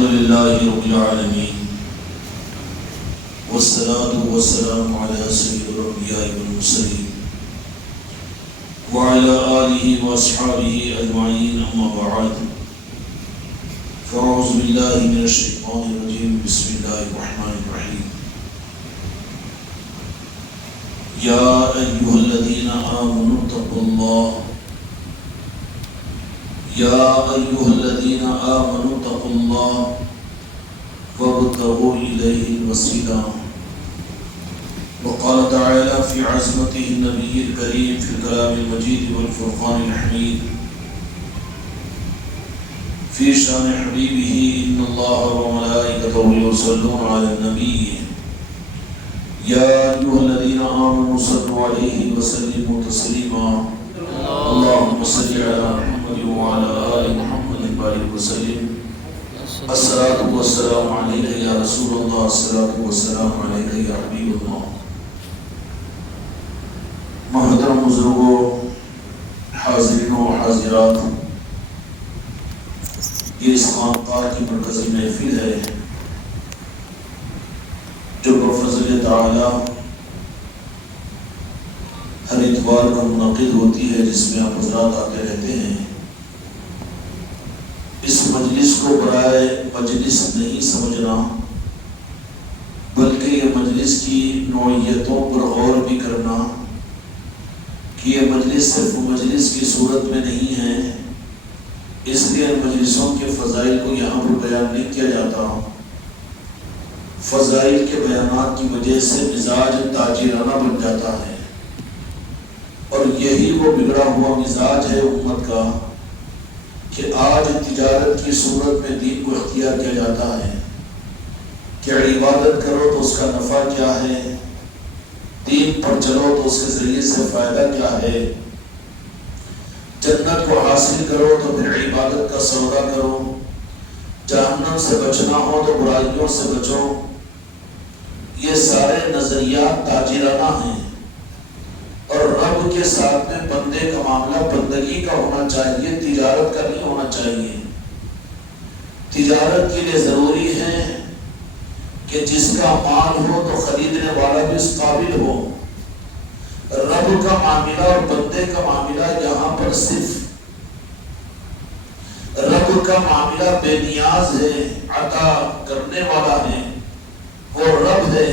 الحمد لله رب العالمين والصلاة والسلام على سيد الأنبياء والمرسلين وعلى آله وأصحابه أجمعين أما بعد فأعوذ بالله من الشيطان الرجيم بسم الله الرحمن الرحيم يا أيها الذين آمنوا اتقوا الله يا أيها الذين آمنوا اتقوا الله وابتغوا إليه الوسيلة وقال تعالى في عظمته النبي الكريم في الكلام المجيد والفرقان الحميد في شان حبيبه إن الله وملائكته يصلون على النبي يا أيها الذين آمنوا صلوا عليه وسلموا تسليما اللهم صل على محمد وعلى آل محمد وبارك وسلم الصلاة والسلام عليك يا رسول الله الصلاة والسلام عليك يا حبيب الله. محترم بزرگوں، حاضرین و حاضرات، یہ اس خانقاہ کی مرکزی محفل ہے جو بفضل تعالی ہر اتوار کو منعقد ہوتی ہے، جس میں آپ حضرات آتے رہتے ہیں. اس مجلس کو برائے مجلس نہیں سمجھنا، بلکہ یہ مجلس کی نوعیتوں پر غور بھی کرنا کہ یہ مجلس صرف مجلس کی صورت میں نہیں ہے. اس لیے مجلسوں کے فضائل کو یہاں پر بیان نہیں کیا جاتا. فضائل کے بیانات کی وجہ سے مزاج تاجرانہ بن جاتا ہے، اور یہی وہ بگڑا ہوا مزاج ہے امت کا کہ آج تجارت کی صورت میں دین کو اختیار کیا جاتا ہے کہ عبادت کرو تو اس کا نفع کیا ہے، دین پر چلو تو اس کے ذریعے سے فائدہ کیا ہے، جنت کو حاصل کرو تو پھر عبادت کا سودا کرو، جہنم سے بچنا ہو تو برائیوں سے بچو. یہ سارے نظریات تاجرانہ ہیں، اور رب کے ساتھ میں بندے کا معاملہ بندگی کا ہونا چاہیے، تجارت کا نہیں ہونا چاہیے. تجارت کے لیے ضروری ہے کہ جس کا مال ہو تو خریدنے والا بھی اس قابل ہو. رب کا معاملہ اور بندے کا معاملہ یہاں پر صرف رب کا معاملہ بے نیاز ہے، عطا کرنے والا ہے، وہ رب ہے،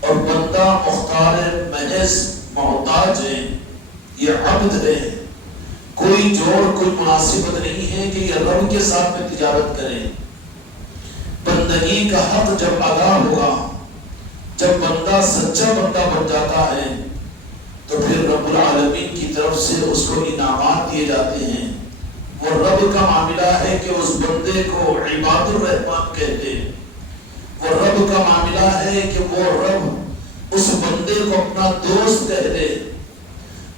اور بندہ مختار محض محتاج ہے، یہ عبد ہے. کوئی جوڑ، کوئی مناسبت نہیں ہے کہ یہ رب کے ساتھ میں تجارت کرے. بندگی کا حق جب ادا ہوگا، جب بندہ سچا بندہ بن جاتا ہے، تو پھر رب العالمین کی طرف سے اس کو انعامات دیے جاتے ہیں. وہ رب کا معاملہ ہے کہ اس بندے کو عباد الرحمن کہتے ہیں. وہ رب کا معاملہ ہے کہ وہ رب اس بندے کو اپنا دوست کہہ دے.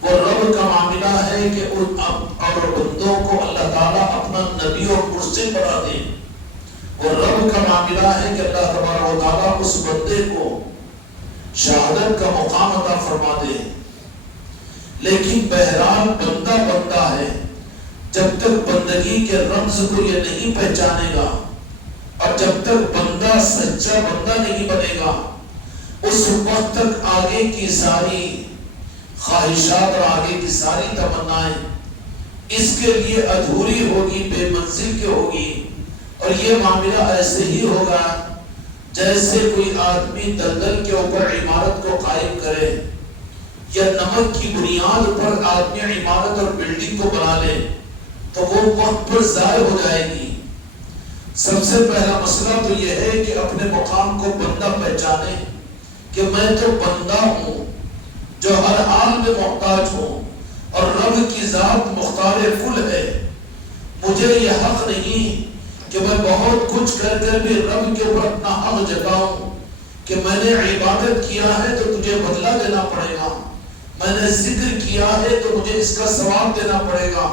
وہ رب کا معاملہ ہے کہ اور بندوں کو اللہ تعالیٰ اپنا نبی اور مرسل بنا دے. وہ رب کا معاملہ ہے کہ اللہ تبارک و تعالیٰ اس بندے کو شہادت کا مقام عطا فرما دے. لیکن بہرحال بندہ بندہ ہے، جب تک بندگی کے رمز کو یہ نہیں پہچانے گا، اور جب تک بندہ سچا بندہ نہیں بنے گا، اس وقت تک آگے کی ساری خواہشات اور آگے کی ساری تمنائیں اس کے لیے ادھوری ہوگی، بے منزل کی ہوگی. اور یہ معاملہ ایسے ہی ہوگا جیسے کوئی آدمی دلدل کے اوپر عمارت کو قائم کرے، یا نمک کی بنیاد پر آدمی عمارت اور بلڈنگ کو بنا لے، تو وہ وقت پر ضائع ہو جائے گی. سب سے پہلا مسئلہ تو یہ ہے کہ اپنے مقام کو بندہ پہچانے کہ میں تو بندہ ہوں جو ہر حال میں محتاج ہوں، اور رب کی ذات مختار کل ہے. مجھے یہ حق نہیں کہ میں بہت کچھ کر بھی رب کے اوپر اپنا حق جتاؤں کہ میں نے عبادت کیا ہے تو تجھے بدلہ دینا پڑے گا، میں نے ذکر کیا ہے تو مجھے اس کا ثواب دینا پڑے گا،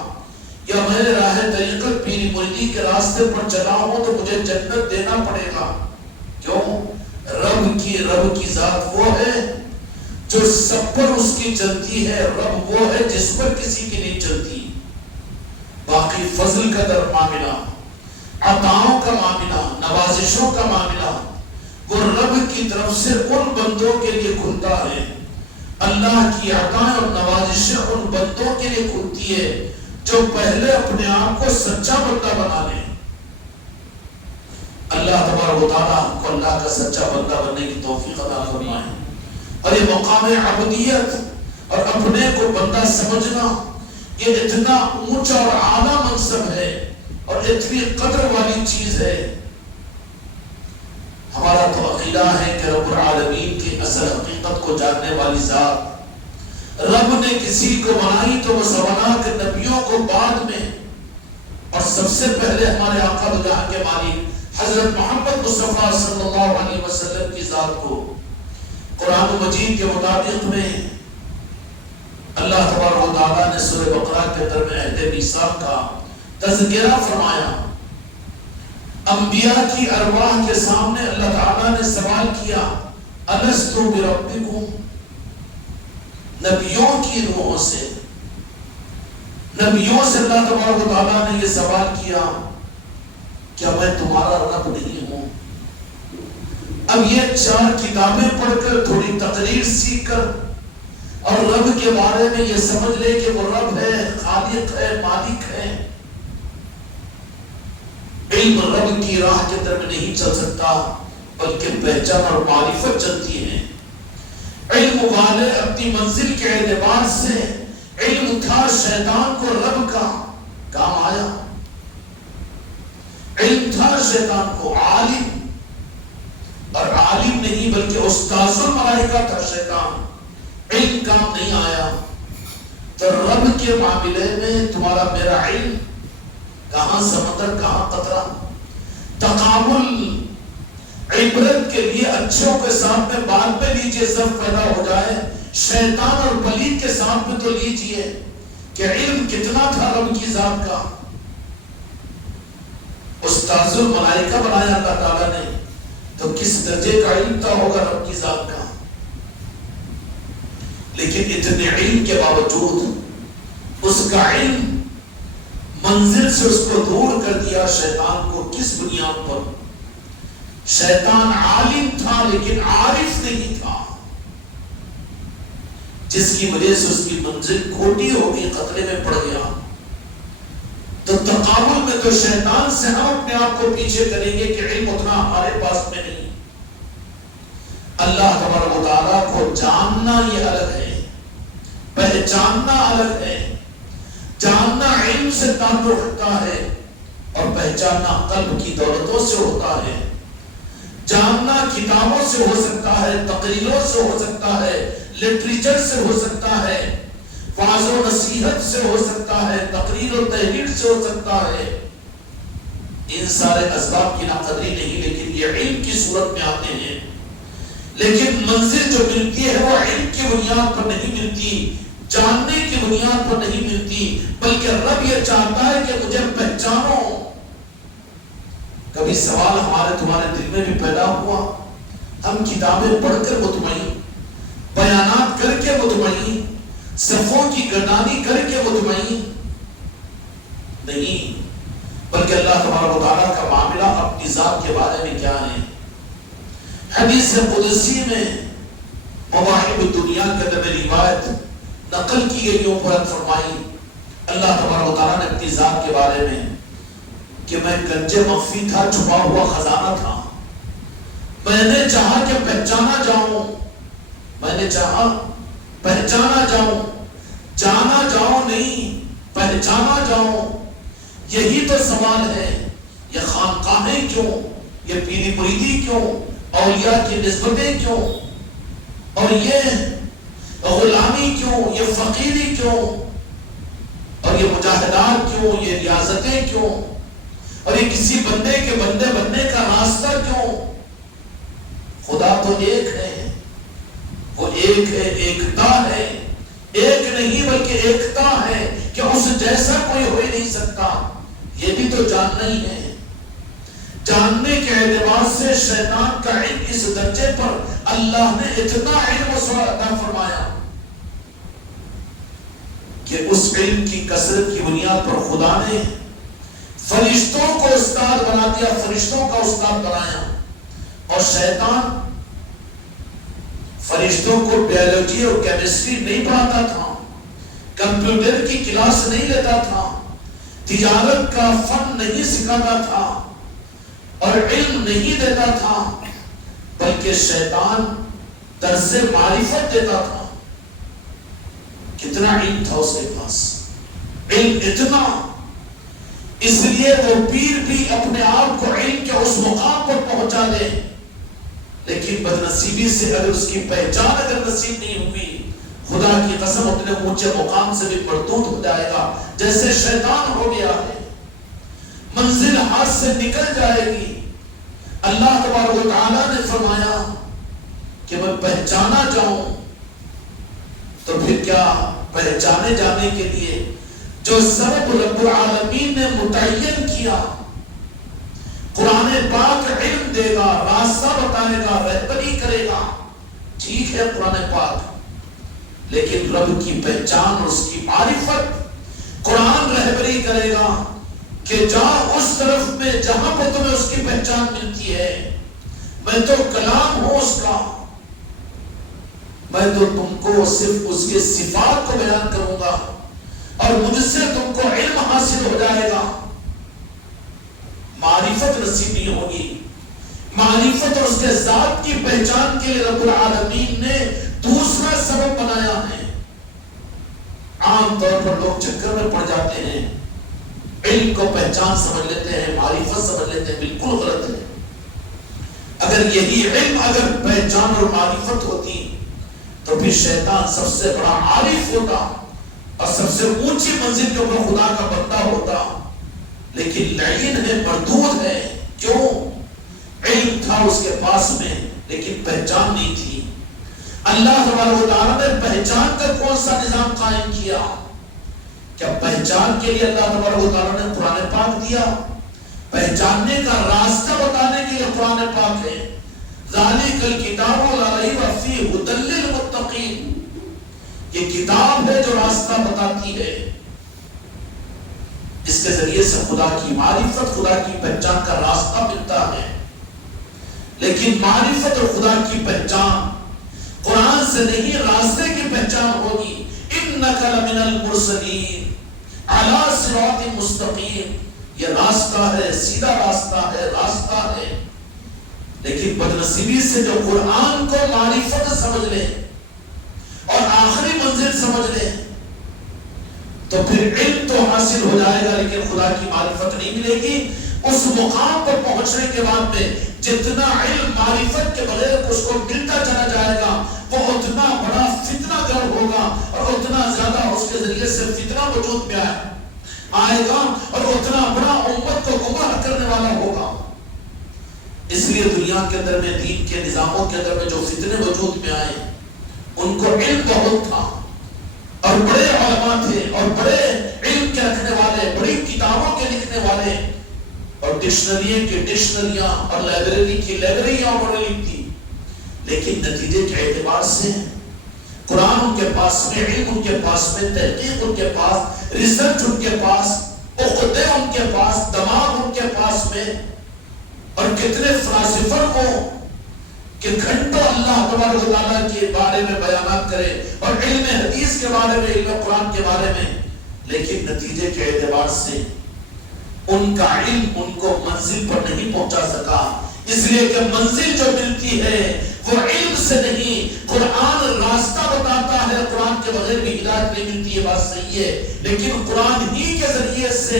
یا میں نے راہ طریقت پیری مریدی کے راستے پر چلا ہوں تو مجھے جنت دینا پڑے گا. کیوں؟ رب کی ذات وہ ہے جو سب پر اس کی چلتی ہے. رب وہ ہے جس پر کسی کی نہیں چلتی. باقی فضل کا در معاملہ، عطاؤں کا معاملہ، نوازشوں کا معاملہ وہ رب کی طرف سے ان بندوں کے لیے کھلتا ہے. اللہ کی عطائیں اور نوازشیں ان بندوں کے لیے کھلتی ہے جو پہلے اپنے آپ کو سچا بندہ بنا لیں. اللہ تبارک و تعالیٰ ہم کو اللہ کا سچا بندہ بننے کی توفیق عطا فرمائے. اور یہ مقام عبودیت اور اپنے کو بندہ سمجھنا یہ اتنا اونچا اور اعلیٰ منصب ہے اور اتنی قدر والی چیز ہے. ہمارا تو عقیدہ ہے کہ رب العالمین کی اصل حقیقت کو جاننے والی ذات رب نے کسی کو بنائی تو وہ سبنا کے نبیوں کو بعد میں اور سب سے پہلے ہمارے آقا و جہاں کے مالک حضرت محمد مصطفیٰ صلی اللہ علیہ وسلم کی ذات کو قرآن مجید کے مطابق میں اللہ تبارک و تعالیٰ نے سورہ بقرہ کے اندر میں عہد میثاق کا تذکرہ فرمایا. انبیاء کی ارواح کے سامنے اللہ تعالیٰ نے سوال کیا الستو بربکم. نبیوں کی روحوں سے اللہ تبارک و تعالیٰ نے یہ سوال کیا کیا میں تمہارا رب نہیں ہوں؟ اب یہ 4 کتابیں پڑھ کر تھوڑی تقریر سیکھ کر اور رب کے بارے میں یہ سمجھ لے کہ وہ رب ہے، خالق ہے، مالک ہے، علم رب کی راہ کے اندر میں نہیں چل سکتا بلکہ پہچان اور معرفت چلتی ہے. علم والے اپنی منزل کے اعتبار سے علم تھا شیطان کو رب کا کام آیا. علم تھا شیطان کو عالم، اور عالم نہیں بلکہ استاذ الملائکہ تھا شیطان. علم کام نہیں آیا. تو رب کے معاملے میں تمہارا میرا علم کہاں سمندر کہاں قطرہ. تقابل عبرت کے لیے اچھوں کے ساتھ میں بعد میں لیجئے ضرف پیدا ہو جائے، شیطان اور پلید کے ساتھ میں تو لیجئے کہ علم کتنا تھا رب کی ذات کا. استاذ الملائکہ بنایا اللہ تعالیٰ نے تو کس درجے کا علم تھا ہوگا رب کی ذات کا. لیکن اتنے علم کے باوجود اس کا علم منزل سے اس کو دور کر دیا شیطان کو. کس بنیاد پر؟ شیطان عالم تھا لیکن عارف نہیں تھا، جس کی وجہ سے اس کی منزل کھوٹی ہو گئی، خطرے میں پڑ گیا. تو تقابل میں تو شیطان سے ہم اپنے آپ کو پیچھے کریں گے کہ علم اتنا ہمارے پاس میں نہیں. اللہ تبارک و تعالیٰ کو جاننا یہ الگ ہے، پہچاننا الگ ہے. جاننا علم سے تعلق رکھتا ہے اور پہچاننا قلب کی دولتوں سے ہوتا ہے. جاننا کتابوں سے ہو سکتا ہے، تقریروں سے ہو سکتا ہے، لٹریچر سے ہو سکتا ہے، واعظ و نصیحت سے ہو سکتا ہے، تقریر و تحریر سے ہو سکتا ہے. ان سارے اسباب کی ناقدری نہیں، لیکن یہ علم کی صورت میں آتے ہیں. لیکن منزل جو ملتی ہے وہ علم کی بنیاد پر نہیں ملتی، جاننے کی بنیاد پر نہیں ملتی، بلکہ رب یہ چاہتا ہے کہ مجھے پہچانو. کبھی سوال ہمارے تمہارے دل میں بھی پیدا ہوا، ہم کتابیں پڑھ کر مطمئن، بیانات کر کے مطمئن، صفوں کی گردانی کر کے مطمئن نہیں، بلکہ اللہ تبارک و تعالیٰ کا معاملہ اپنی ذات کے بارے میں کیا ہے. حدیث قدسی میں مواہب الدنیا کے اندر روایت نقل کی گئی، یوں پر فرمائی اللہ تبارک و تعالیٰ نے اپنی ذات کے بارے میں کہ میں کنز مخفی تھا، چھپا ہوا خزانہ تھا. میں نے چاہا کہ پہچانا جاؤں، میں نے چاہا پہچانا جاؤں، جانا جاؤں نہیں پہچانا جاؤں. یہی تو سوال ہے. یہ خانقاہیں کیوں، یہ پیری مریدی کیوں، اولیاء کی نسبتیں کیوں، اور یہ غلامی کیوں، یہ فقیری کیوں، اور یہ مجاہدات کیوں، یہ ریاضتیں کیوں، اور یہ کسی بندے کے بندے بننے کا راستہ کیوں؟ خدا تو ایک ہے، وہ ایک ہے، ایکتا ہے. ایک نہیں بلکہ ایکتا ہے کہ اس جیسا کوئی ہو ہی نہیں سکتا. یہ بھی تو جاننا ہی ہے. جاننے کے اعتبار سے شیطان کا علم اس درجے پر اللہ نے اتنا علم اس وقت عطا فرمایا کہ اس علم کی کثرت کی بنیاد پر خدا نے فرشتوں کو استاد بنا دیا، فرشتوں کا استاد بنایا. اور شیطان فرشتوں کو بیولوجی اور کیمسٹری نہیں پڑھاتا تھا، کمپیوٹر کی کلاس نہیں لیتا تھا، تجارت کا فن نہیں سکھاتا تھا اور علم نہیں دیتا تھا، بلکہ شیطان درس معرفت دیتا تھا. کتنا علم تھا اس کے پاس، علم اتنا، اس لیے وہ پیر بھی اپنے آپ کو علم کے اس مقام پر پہنچا دے، لیکن بدنصیبی سے اگر اس کی پہچان اگر نصیب نہیں ہوئی، خدا کی قسم اپنے اونچے مقام سے بھی مردود ہو جائے گا جیسے شیطان ہو گیا ہے، منزل ہاتھ سے نکل جائے گی. اللہ تبارک و تعالیٰ نے فرمایا کہ میں پہچانا جاؤں، تو پھر کیا پہچانے جانے کے لیے جو سبب رب العالمین نے متعین کیا، قرآن پاک علم دے گا، راستہ بتائے گا، رہبری کرے گا، ٹھیک ہے قرآن پاک، لیکن رب کی پہچان، اس کی معرفت، قرآن رہبری کرے گا کہ جا اس طرف میں جہاں پہ تمہیں اس کی پہچان ملتی ہے، میں تو کلام ہوں اس کا، میں تو تم کو صرف اس کے صفات کو بیان کروں گا اور مجھ سے تم کو علم حاصل ہو جائے گا. معرفت نصیب نہیں ہوگی. معرفت اور اس کے ذات کی پہچان کے لیے رب العالمین نے دوسرا سبب بنایا ہے. عام طور پر لوگ چکر میں پڑ جاتے ہیں، علم کو پہچان سمجھ لیتے ہیں، معرفت سمجھ لیتے ہیں، بالکل غلط ہے. اگر یہی علم اگر پہچان اور معرفت ہوتی تو پھر شیطان سب سے بڑا عارف ہوتا اور سب سے اونچی منزل کے اوپر خدا کا بندہ ہوتا، لیکن لعین ہے، مردود ہے. کیوں؟ علم تھا اس کے پاس میں لیکن پہچان نہیں تھی. اللہ تبارک و تعالیٰ نے پہچان کا کون سا نظام قائم کیا؟ کیا پہچان کے لیے اللہ تبارک و تعالیٰ نے قرآن پاک دیا؟ پہچاننے کا راستہ بتانے کے لیے قرآن پاک ہے. ذالک الکتاب لا ریب فیہ ھدی للمتقین، یہ کتاب ہے جو راستہ بتاتی ہے. اس کے ذریعے سے خدا کی معرفت، خدا کی پہچان کا راستہ ملتا ہے. لیکن معرفت اور خدا کی پہچان قرآن سے نہیں، راستے کی پہچان ہوگی. انک لمن المرسلین علی صراط مستقیم، یہ راستہ ہے، سیدھا راستہ ہے، راستہ ہے. لیکن بدنصیبی سے جو قرآن کو معرفت سمجھ لے اور آخری منزل سمجھ لے تو پھر علم تو حاصل ہو جائے گا لیکن خدا کی معرفت نہیں ملے گی. اس مقام پر پہنچنے کے بعد میں جتنا علم معرفت کے بغیر اس کو ملتا چلا جائے گا وہ اتنا بڑا فتنہ گر ہوگا اور اتنا زیادہ اس کے ذریعے سے فتنہ وجود میں آئے گا اور اتنا بڑا امت کو گمراہ کرنے والا ہوگا. اس لیے دنیا کے اندر میں دین کے نظاموں کے اندر میں جو فتنے وجود میں آئے ان کو علم بہت تھا اور بڑے علماء تھے اور بڑے علم کے رکھنے والے، بڑی کتابوں کے لکھنے والے، اور ڈکشنری کی ڈکشنریاں اور لائبریری کی لائبریریاں انہوں نے لکھی. لیکن نتیجے کے اعتبار سے قرآن ان کے پاس میں، علم ان کے پاس میں، تحقیق ان کے پاس، ریسرچ ان کے پاس، عقدے ان کے پاس، دماغ ان کے پاس میں، اور کتنے فلاسفر کو کہ گھنٹوں اللہ تبارک و تعالیٰ کے بارے میں بیانات کرے اور علم حدیث کے بارے میں، علم قرآن کے بارے میں، لیکن نتیجے کے اعتبار سے ان کا علم ان کو منزل پر نہیں پہنچا سکا. اس لیے کہ منزل جو ملتی ہے وہ علم سے نہیں، قرآن راستہ بتاتا ہے. قرآن کے بغیر بھی ہدایت نہیں ملتی، یہ بات صحیح ہے، لیکن قرآن ہی کے ذریعے سے.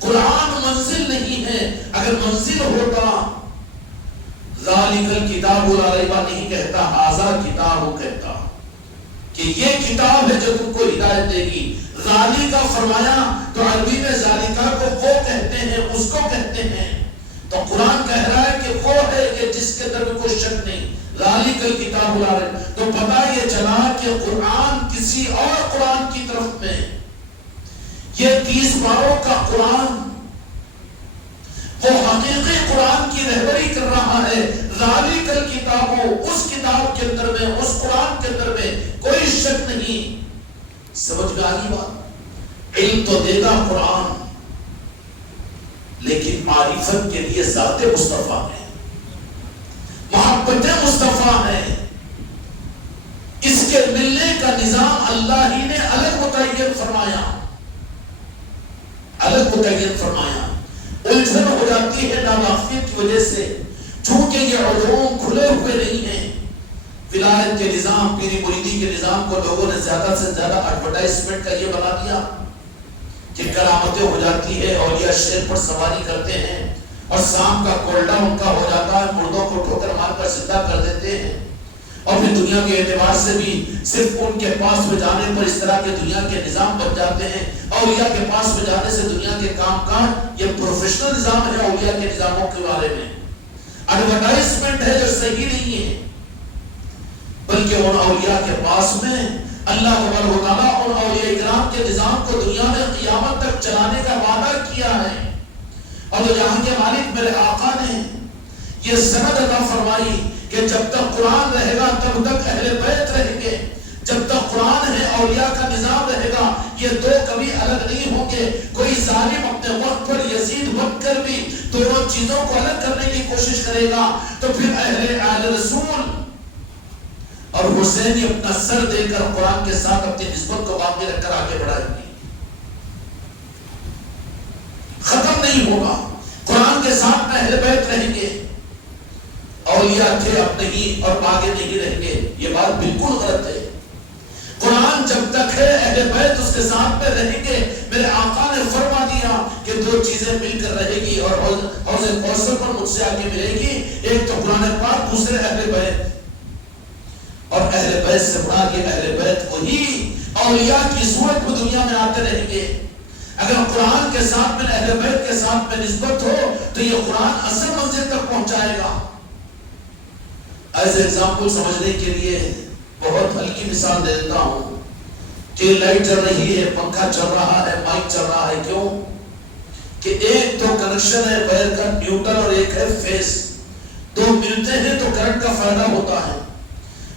قرآن منزل نہیں ہے. اگر منزل ہوتا ذالک الکتاب لا ریب نہیں کہتا، ھذا کتاب کہتا کہ یہ کتاب ہے جو تم کو ہدایت دے گی. ذالکہ فرمایا تو عربی میں ذالکہ کو وہ کہتے ہیں، اس کو کہتے ہیں. تو قرآن کہہ رہا ہے کہ وہ ہے کہ جس کے اندر میں کوئی شک نہیں. ذالک الکتاب لا ریب، تو پتہ یہ چلا کہ قرآن کسی اور قرآن کی طرف میں، یہ 30 پاروں کا قرآن وہ حقیقی قرآن کی رہبری کر رہا ہے. ذالک الکتاب، اس کتاب کے اندر میں، اس قرآن کے اندر میں کوئی شک نہیں. سمجھ میں آگی بات؟ علم تو دے گا قرآن، لیکن معرفت کے لیے ذات مصطفیٰ ہے، محبت مصطفیٰ ہے، اس کے ملنے کا نظام اللہ ہی نے الگ متعین فرمایا، الگ متعین فرمایا۔ الجھن ہو جاتی ہے ناواقفیت کی وجہ سے، چونکہ یہ علوم کھلے ہوئے نہیں ہیں۔ ولایت کے نظام، پیری مریدی کے نظام کو لوگوں نے زیادہ سے زیادہ ایڈورٹائزمنٹ کا یہ بنا دیا کہ کرامتیں ہو جاتی ہے، اولیاء شیر پر سواری کرتے ہیں اور شام کا کولڈا ان کا ہو جاتا ہے، مردوں کو ٹھوکر مار کر زندہ کر دیتے ہیں، اور پھر دنیا کے اعتبار سے بھی صرف ان کے پاس میں جانے پر اس طرح کے دنیا کے نظام بن جاتے ہیں۔ اولیاء کے پاس میں جانے سے دنیا کے کام کاج، یہ پروفیشنل نظام ہے اولیاء کے نظاموں کے بارے میں، ایڈورٹائزمنٹ ہے جو صحیح نہیں ہے، بلکہ ان اولیاء کے پاس میں اللہ تبارک و تعالیٰ ان اولیاء کرام کے نظام کو دنیا میں قیامت تک چلانے کا وعدہ کیا ہے، اور جہاں کے مالک میرے آقا نے یہ سند عطا فرمائی کہ جب تک قرآن رہے گا تب تک اہل بیت رہیں گے، جب تک قرآن ہے اولیاء کا نظام رہے گا، یہ دو کبھی الگ نہیں ہوں گے۔ کوئی ظالم اپنے وقت پر یزید بن کر بھی دونوں چیزوں کو الگ کرنے کی کوشش کرے گا تو پھر اہل رسول اور حسینی اپنا سر دے کر قرآن کے ساتھ اپنی نسبت کو باقی رکھ کر آگے بڑھائیں گے، ختم نہیں ہوگا۔ قرآن کے ساتھ میں اہل بیت رہیں گے، اولیاء تھے اب نہیں اور آگے نہیں رہیں گے، یہ بات بالکل غلط ہے۔ قرآن جب تک ہے اہل بیت اس کے ساتھ میں رہیں گے۔ میرے آقا نے فرما دیا کہ دو چیزیں مل کر رہے گی اور حوض کوثر پر مجھ سے آگے ملے گی، ایک تو قرآن پاک، دوسرے اہل بیت، اور اہل بیت سے مراد یہ اہل بیت وہی اولیاء کی صورت میں دنیا میں آتے رہیں گے۔ اگر قرآن کے ساتھ میں اہل بیت کے ساتھ میں نسبت ہو تو یہ قرآن اصل منزل تک پہنچائے گا۔ ایسے ایگزامپل سمجھنے کے لیے بہت ہلکی مثال دے دیتا ہوں کہ لائٹ چل رہی ہے، پنکھا چل رہا ہے، مائک چل رہا ہے، کیوں کہ ایک تو کنیکشن ہے وائر کا نیوٹرل اور ایک ہے فیس، دو ملتے ہیں تو کرنٹ کا فائدہ ہوتا ہے۔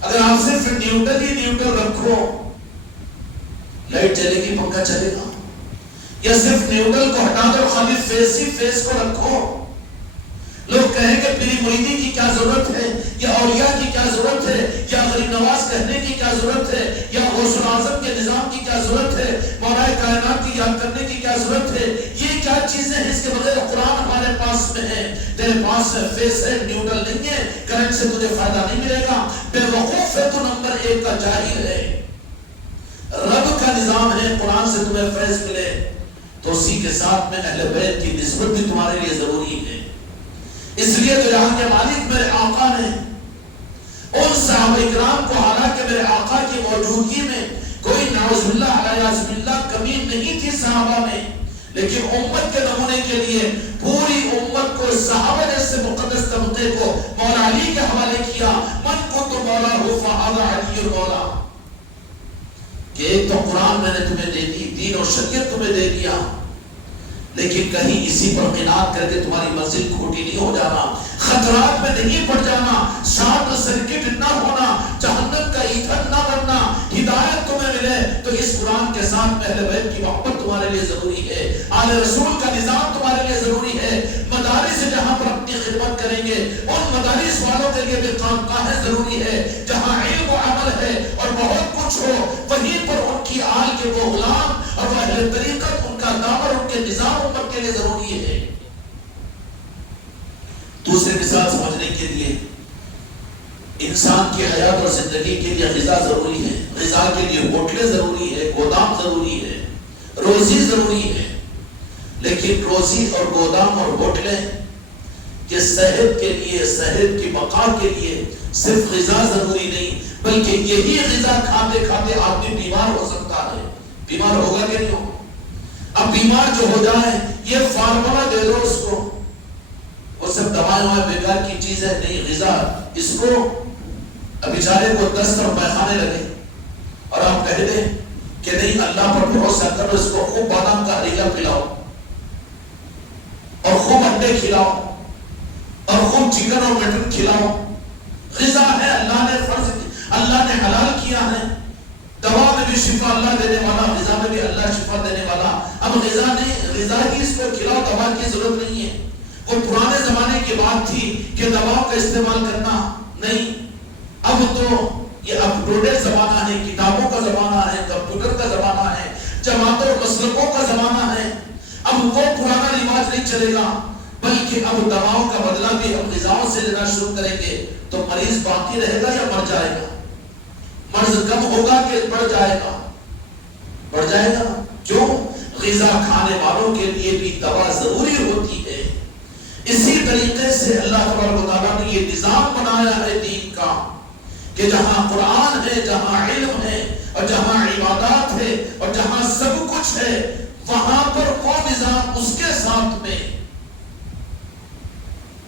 اگر آپ صرف نیوٹرل ہی نیوٹرل رکھو لائٹ چلے گی، پنکھا چلے گا، یا صرف نیوٹرل کو ہٹا دو خالی فیس ہی فیس کو رکھو، لوگ کہیں کہ پیری مریدی کی کیا ضرورت ہے، یا اولیاء کی کیا ضرورت ہے، یا غریب نواز کہنے کی کیا ضرورت ہے، یا غوث الاعظم کے نظام کی کیا ضرورت ہے، مولا کائنات کی یاد کرنے کی کیا ضرورت ہے، یہ کیا چیزیں ہیں اس کے بغیر قرآن ہمارے پاس میں ہے۔ تیرے پاس فیس ہے، نیوٹرل نہیں ہے، کرنٹ سے تجھے فائدہ نہیں ملے گا، بے وقوف ہے تو، نمبر ایک کا جاہل ہے۔ رب کا نظام ہے، قرآن سے تمہیں فیض ملے تو اسی کے ساتھ میں اہل بیت کی نسبت بھی تمہارے لیے ضروری ہے۔ اس لیے تو یہاں کے مالک میرے آقا نے ان صحابہ اکرام کو، حالانکہ میرے آقا کی موجودگی میں کوئی نعوذ باللہ علیہ باللہ کمی نہیں تھی صحابہ میں، لیکن امت کے نمونے کے لیے پوری امت کو صحابہ جیسے مقدس طبقے کو مولا علی کے حوالے کیا، من کنت مولا ہو فہذا علی مولا، کہ ایک تو قرآن میں نے تمہیں دے دی، دین اور شریعت تمہیں دے دیا، لیکن کہیں اسی پر قناعت کر کے تمہاری منزل کھوٹی نہیں ہو جانا، خطرات میں نہیں پڑ جانا، شارٹ سرکٹ نہ ہونا، جہنم کا ایندھن نہ بننا، ہدایت تمہیں ملے تو اس قرآن کے ساتھ اہل بیت کی محبت تمہارے لیے ضروری ہے، آل رسول کا نظام تمہارے لیے ضروری ہے۔ مدارس جہاں پر اپنی خدمت کریں گے ان مدارس والوں کے لیے بھی خانقاہیں ضروری ہے، جہاں علم و عمل ہے اور بہت کچھ ہو، وہیں پر ان کی آل کے وہ غلام اور وہ اہل طریقت، ان کا دامن، ان کے نظام امت کے لیے ضروری ہے۔ دوسری مثال سمجھنے کے لیے، انسان کی حیات اور زندگی کے لیے غذا ضروری ہے، غذا کے لیے ہوٹلیں ضروری ہے، گودام ضروری ہے، روزی ضروری ہے، لیکن روزی اور گودام اور ہوٹلیں یہ صحت کے لیے، صحت کی بقا کے لیے صرف غذا ضروری نہیں، بلکہ یہی غذا کھاتے کھاتے آدمی بیمار ہو سکتا ہے۔ بیمار ہوگا کہ نہیں ہوگا؟ اب بیمار جو ہو جائے یہ فارمولا دے دو اس کو، وہ سب دوائیں بیکار کی چیز ہے، نہیں غذا، اس کو اب بیچارے کو دست اور پیخانے لگے اور آپ کہہ دیں کہ نہیں اللہ پر بھروسہ کرو، اس کو خوب بادام کا ہریلا پلاؤ اور خوب انڈے کھلاؤ اور خوب چکن اور مٹن کھلاؤ، غذا ہے، اللہ نے فرض، اللہ نے حلال کیا ہے، دوا میں بھی شفا اللہ دینے والا، غذا میں بھی اللہ شفا دینے والا۔ اب غذا ہی اس کو کھلاؤ، دوا کی ضرورت نہیں ہے۔ وہ پرانے زمانے کی بات تھی کہ دواؤں کا استعمال کرنا نہیں، اب تو یہ اپ ٹو ڈیٹ زمانہ ہے، کتابوں کا زمانہ ہے، کمپیوٹر کا زمانہ ہے، جماعتوں اور مسلکوں کا زمانہ ہے۔ اب وہ پرانا رواج نہیں چلے گا، بلکہ اب دواؤں کا بدلہ بھی ہم غذاؤں سے لینا شروع کریں گے، تو مریض باقی رہے گا یا مر جائے گا؟ مرض کم ہوگا کہ بڑھ جائے گا؟ بڑھ جائے گا۔ کیوں؟ غذا کھانے والوں کے لیے بھی دوا ضروری ہوتی ہے۔ اسی طریقے سے اللہ تبارک و تعالیٰ نے یہ نظام بنایا ہے دین کا، کہ جہاں قرآن ہے، جہاں علم ہے، اور جہاں عبادات ہے، اور جہاں سب کچھ ہے، وہاں پر وہ نظام اس کے ساتھ میں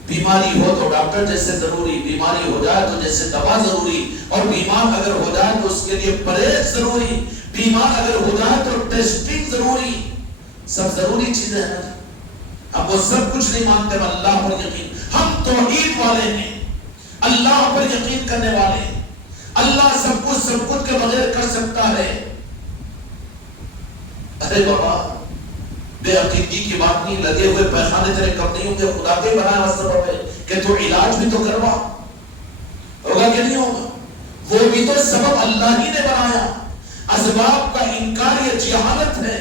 بیماری ہو تو ڈاکٹر جیسے ضروری، بیماری ہو جائے تو جیسے دوا ضروری، اور بیمار اگر ہو جائے تو اس کے لیے پرہیز ضروری، بیمار اگر ہو جائے تو ٹیسٹنگ ضروری، سب ضروری چیزیں ہیں۔ اب وہ سب کچھ نہیں مانتے، اللہ پر یقین، ہم توحید والے ہیں، اللہ پر یقین کرنے والے ہیں، اللہ سب کچھ کے بغیر کر سکتا ہے۔ ارے بابا بے عقیدگی کی بات نہیں، لگے ہوئے پیخانے تیرے کب نہیں ہوں گے، خدا کے بنایا ہوا سبب ہے کہ تو علاج بھی تو کروا، ہوگا کہ نہیں ہوگا؟ وہ بھی تو سبب اللہ ہی نے بنایا۔ اسباب کا انکار یہ جہالت ہے۔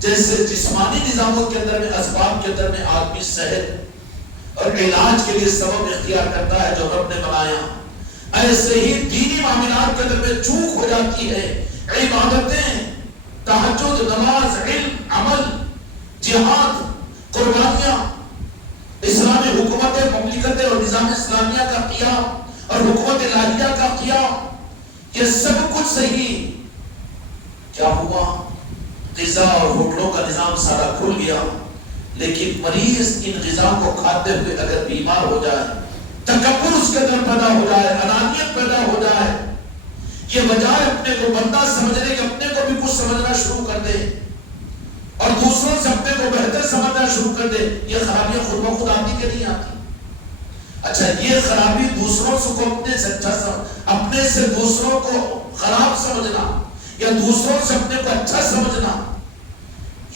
جیسے جسمانی نظاموں کے اندر میں، اسباب کے اندر میں آدمی صحت اور علاج کے لیے سبب اختیار کرتا ہے جو رب نے بنایا، ایسے ہی دینی معاملات کے اندر میں چوک ہو جاتی ہے۔ عبادتیں، تہجد، نماز، علم، عمل، جہاد، قربانیاں، اسلامی حکومت مملکت اور نظام اسلامیہ کا قیام اور حکومت الہیہ کا قیام، یہ سب کچھ صحیح۔ کیا ہوا؟ غذا اور ہوٹلوں کا نظام سارا کھل گیا، لیکن مریض ان غذا کو کھاتے ہوئے اگر بیمار ہو جائے، تکبر اس کے اندر پیدا ہو جائے، انانیت پیدا ہو جائے، یہ بجائے اپنے کو بندہ سمجھنے کے اپنے کو بھی کچھ سمجھنا شروع کر دے اور دوسروں سے اپنے کو بہتر سمجھنا شروع کر دے، یہ خرابیاں خود بخود آتی کہ نہیں آتی؟ اچھا، یہ خرابی دوسروں سے کو اپنے سے دوسروں کو خراب سمجھنا یا دوسروں سے اپنے کو اچھا سمجھنا،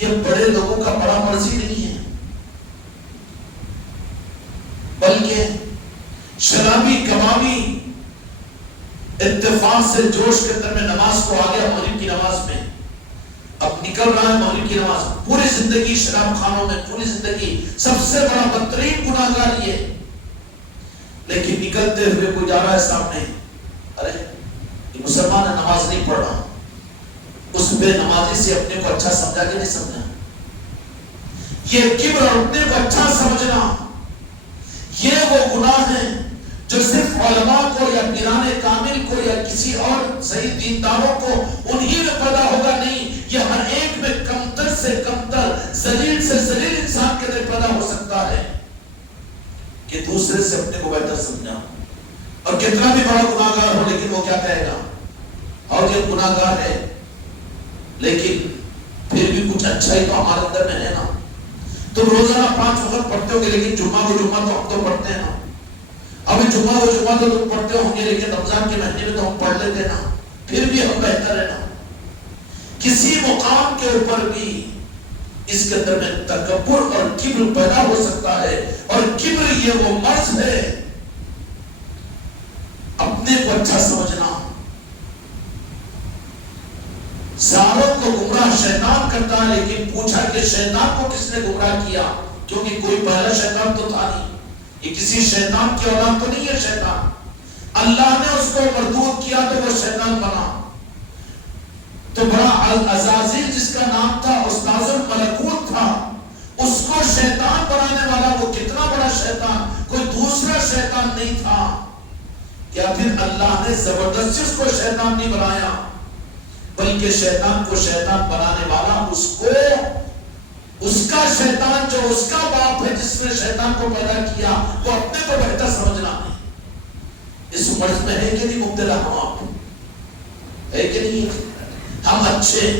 یہ بڑے لوگوں کا بڑا مرضی نہیں ہے، بلکہ شرابی کبابی اتفاق سے جوش کے اندر میں نماز کو آ گیا، مغرب کی نماز میں اب نکل رہا ہے، مغرب کی نماز، پوری زندگی شراب خانوں میں، پوری زندگی سب سے بڑا بدترین گناہگار یہ، لیکن نکلتے ہوئے کوئی جا رہا ہے سامنے، ارے یہ مسلمان ہے، نماز نہیں پڑھ رہا، اس بے نمازی سے اپنے کو اچھا سمجھا کہ نہیں سمجھا؟ یہ کبر اور اپنے کو اچھا سمجھنا، یہ وہ گناہ ہے جو صرف علماء کو یا پیران کامل کو یا کسی اور صحیح دینداروں کو انہی میں پیدا ہوگا، نہیں، یہ ہر ایک میں کمتر سے کمتر، ذلیل سے ذلیل انسان کے اندر پیدا ہو سکتا ہے کہ دوسرے سے اپنے کو بہتر سمجھا، اور کتنا بھی بڑا گناہگار ہو لیکن وہ کیا کہے گا؟ اور یہ گناہگار ہے لیکن پھر بھی کچھ اچھا ہی تو ہمارے اندر میں ہے نا۔ تم روزانہ 5 وقت پڑھتے ہو گے، لیکن جمعہ کو جمعہ تو ہم تو پڑھتے ہیں نا، ابھی جمعہ کو جمعہ تو تم پڑھتے ہوں گے، لیکن رمضان کے مہینے میں تو ہم پڑھ لیتے نا، پھر بھی ہم بہتر ہے نا۔ کسی مقام کے اوپر بھی اس کے اندر میں تکبر اور کبر پیدا ہو سکتا ہے، اور کبر یہ وہ مرض ہے، اپنے کو اچھا سمجھنا۔ ساروں کو گمراہ شیطان کرتا ہے، لیکن پوچھا کہ شیطان کو کس نے گمراہ کیا؟ کیونکہ کوئی پہلا شیطان تو تھا نہیں، یہ کسی شیطان کی اولاد تو نہیں ہے شیطان، اللہ نے اس کو مردود کیا تو وہ شیطان بنا۔ تو بڑا عزازیل جس کا نام تھا، استاذ الملکوت تھا، اس کو شیطان بنانے والا وہ کتنا بڑا شیطان، کوئی دوسرا شیطان نہیں تھا۔ کیا پھر اللہ نے زبردستی اس کو شیطان نہیں بنایا، بلکہ شیطان کو شیطان بنانے والا اس کو، اس کا شیطان جو اس کا باپ ہے جس نے شیطان کو پیدا کیا، وہ اپنے کو بہتر سمجھنا ہے۔ اس مرض میں ہے کہ نہیں مبتلا ہم آپ؟ ہے کہ نہیں؟ ہم اچھے،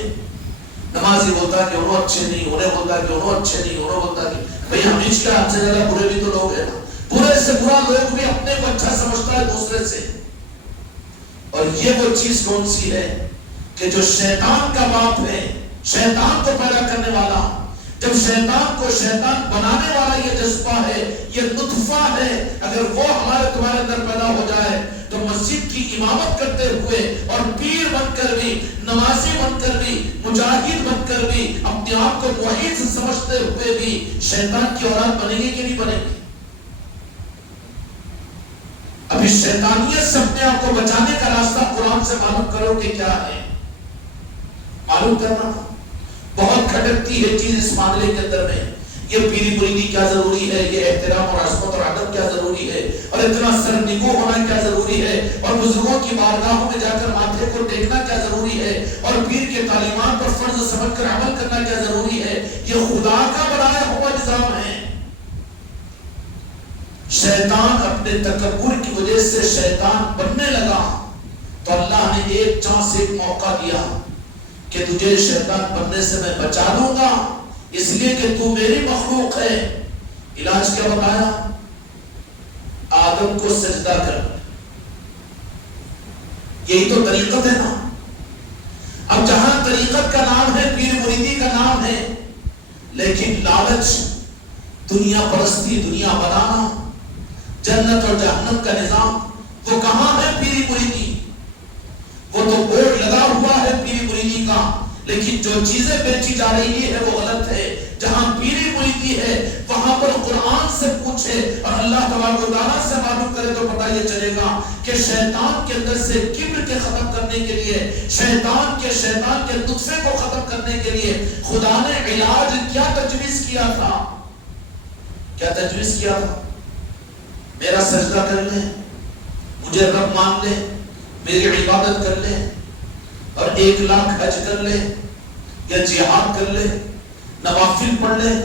نمازی بولتا کہ انہوں اچھے نہیں، انہیں بولتا کہ انہوں اچھے نہیں، انہوں بولتا کہ بھئی ہم اس کا ہم سے زیادہ برے بھی تو لوگ ہیں نا، برے سے برا لوگ بھی اپنے کو اچھا سمجھتا ہے دوسرے سے۔ اور یہ وہ چیز کون سی ہے کہ جو شیطان کا باپ ہے، شیطان کو پیدا کرنے والا، جب شیطان کو شیطان بنانے والا یہ جذبہ ہے، یہ نطفہ ہے، اگر وہ ہمارے تمہارے اندر پیدا ہو جائے تو مسجد کی امامت کرتے ہوئے اور پیر بن کر بھی، نمازی بن کر بھی، مجاہد بن کر بھی، اپنے آپ کو موحد سمجھتے ہوئے بھی شیطان کی اولاد بنے گی کہ نہیں بنے گی؟ ابھی شیطانیت سے اپنے آپ کو بچانے کا راستہ قرآن سے معلوم کرو کہ کیا ہے، معلوم کرنا بہت کھٹکتی ہے چیز اس معاملے کے اندر میں۔ یہ پیری مریدی کیا ضروری ہے، یہ احترام اور عظمت اور ادب کیا ضروری ہے، اور اتنا سرنگو ہونا کیا ضروری ہے، اور بزرگوں کی بارگاہوں میں جا کر ماتھے کو ٹیکنا کیا ضروری ہے، اور پیر کے تعلیمات پر فرض سمجھ کر عمل کرنا کیا ضروری ہے، یہ خدا کا بنایا ہوا نظام ہے۔ شیطان اپنے تکبر کی وجہ سے شیطان بننے لگا تو اللہ نے ایک چانس، ایک موقع دیا کہ تجھے شیطان بننے سے میں بچا دوں گا، اس لیے کہ تو میری مخلوق ہے۔ علاج کیا بتایا؟ آدم کو سجدہ کر، یہی تو طریقت ہے نا۔ اب جہاں طریقت کا نام ہے، پیر مریدی کا نام ہے، لیکن لالچ، دنیا پرستی، دنیا بنانا، جنت اور جہنم کا نظام، وہ کہاں ہے پیری مریدی؟ وہ تو بورڈ لگا ہوا ہے پیری مریدی کا، لیکن جو چیزیں بیچی جا رہی ہے وہ غلط ہے۔ جہاں پیری مریدی ہے وہاں پر قرآن سے پوچھے اور اللہ تبارک و تعالیٰ سے معلوم کرے تو پتہ یہ چلے گا کہ شیطان کے اندر سے کبر کے ختم کرنے کے لیے، شیطان کے نطفے کو ختم کرنے کے لیے خدا نے علاج کیا تجویز کیا تھا؟ کیا تجویز کیا تھا؟ میرا سجدہ کر لیں، مجھے رب مان لیں، میری عبادت کر لیں، اور 1 لاکھ حج کر لیں یا جہاد کر لیں، نوافل پڑھ لیں۔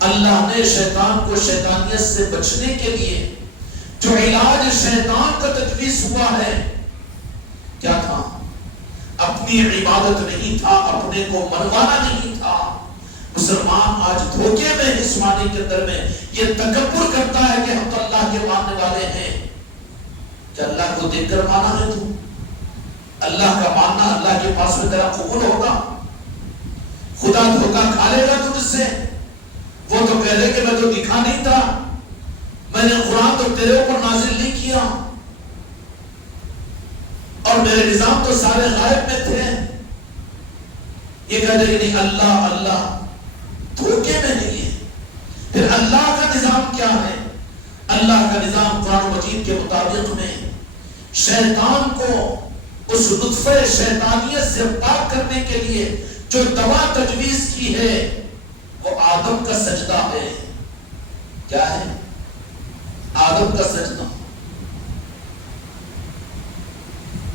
اللہ نے شیطان کو شیطانیت سے بچنے کے لیے جو علاج شیطان کا تجویز ہوا ہے کیا تھا؟ اپنی عبادت نہیں تھا، اپنے کو منوانا نہیں تھا۔ مسلمان آج دھوکے میں اس معنی کے اندر میں یہ تکبر کرتا ہے کہ ہم تو اللہ کے ماننے والے ہیں۔ کیا اللہ کو دیکھ کر مانا ہے تو؟ اللہ کا ماننا اللہ کے پاس میں تیرا قبول ہوگا؟ خدا دھوکہ کھا لے گا تجھ سے؟ وہ تو کہہ رہے کہ میں تو دکھا نہیں تھا، میں نے قرآن تو تیرے اوپر نازل نہیں کیا، اور میرے نظام تو سارے غائب میں تھے۔ یہ کہہ رہے کہ نہیں، اللہ اللہ، دھوکے میں نہیں ہے۔ پھر اللہ کا نظام کیا ہے؟ اللہ کا نظام قرآن مجید کے مطابق میں شیطان کو اس نطفہ شیطانیت سے پاک کرنے کے لیے جو دوا تجویز کی ہے وہ آدم کا سجدہ ہے۔ کیا ہے؟ آدم کا سجدہ۔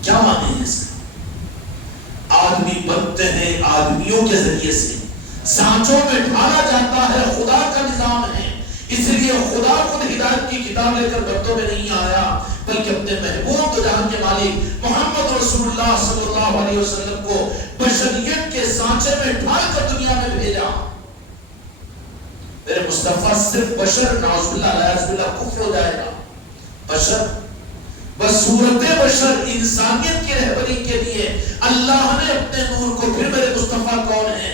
کیا معنی ہے اس کا؟ آدمی بنتے ہیں آدمیوں کے ذریعے سے، سانچوں میں ڈھالا جاتا ہے، خدا کا نظام ہے۔ اس لیے خدا خود ہدایت کی کتاب لے کر بندوں میں نہیں آیا، بلکہ اپنے محبوب تو جہاں کے مالک محمد رسول اللہ صلی اللہ علیہ وسلم کو بشریت کے سانچے میں ڈھال کر دنیا میں بھیجا۔ میرے مصطفیٰ صرف بشر، نعوذ باللہ علیہ باللہ کفر ہو جائے گا، بشر بس صورت بشر، انسانیت کی رہبری کے لیے اللہ نے اپنے نور کو، پھر میرے مصطفیٰ کون ہے؟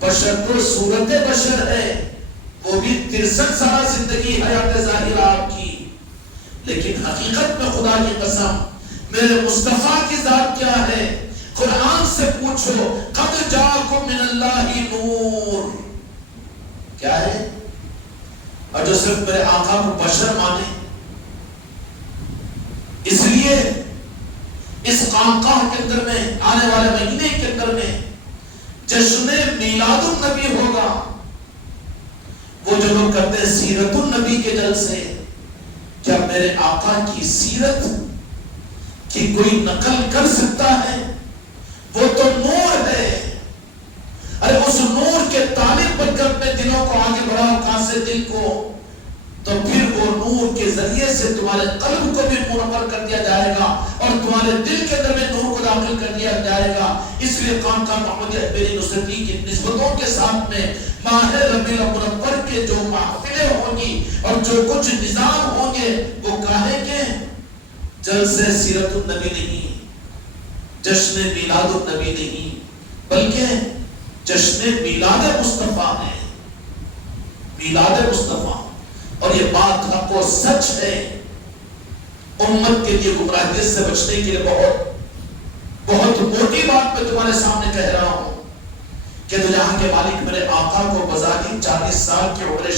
بشر تو صورت بشر ہے، وہ بھی 63 سالہ زندگی حیات ظاہرہ آپ کی، لیکن حقیقت میں خدا کی قسم میرے مصطفیٰ کی ذات کیا ہے؟ قرآن سے پوچھو، قد جاءکم من اللہ نور، کیا ہے؟ اور جو صرف میرے آقا کو بشر مانے، اس لیے اس خانقاہ کے اندر میں آنے والے مہینے کے اندر میں جشن میلاد النبی ہوگا۔ وہ جو لوگ کرتے ہیں سیرت النبی کے جلسے، کیا میرے آقا کی سیرت کی کوئی نقل کر سکتا ہے؟ وہ تو نور ہے، ارے اس نور کے طالب بن کر اپنے دلوں کو آگے بڑھاؤ، کہاں سے دل کو، تو پھر وہ نور کے ذریعے سے تمہارے قلب کو بھی منور کر دیا جائے گا اور تمہارے دل کے اندر میں نور کو داخل کر دیا جائے گا۔ اس لیے خانقاہ محمدیہ اکبری نصرتی کی نسبتوں کے ساتھ میں ماہ ربیع المنور کے جو محفلیں ہوں گی اور جو کچھ نظام ہوں گے وہ کاہے کے جلسے سیرت النبی نہیں، جشن میلاد النبی نہیں، بلکہ جشن میلاد مصطفیٰ ہے، میلاد مصطفیٰ. اور یہ بات حق و سچ ہے. امت کے لیے گمراہیت سے بچنے کے لیے بہت موٹی بات میں تمہارے سامنے کہہ رہا ہوں کہ تو جہاں کے مالک میرے آقا کو بظاہر 40 سال کی عمر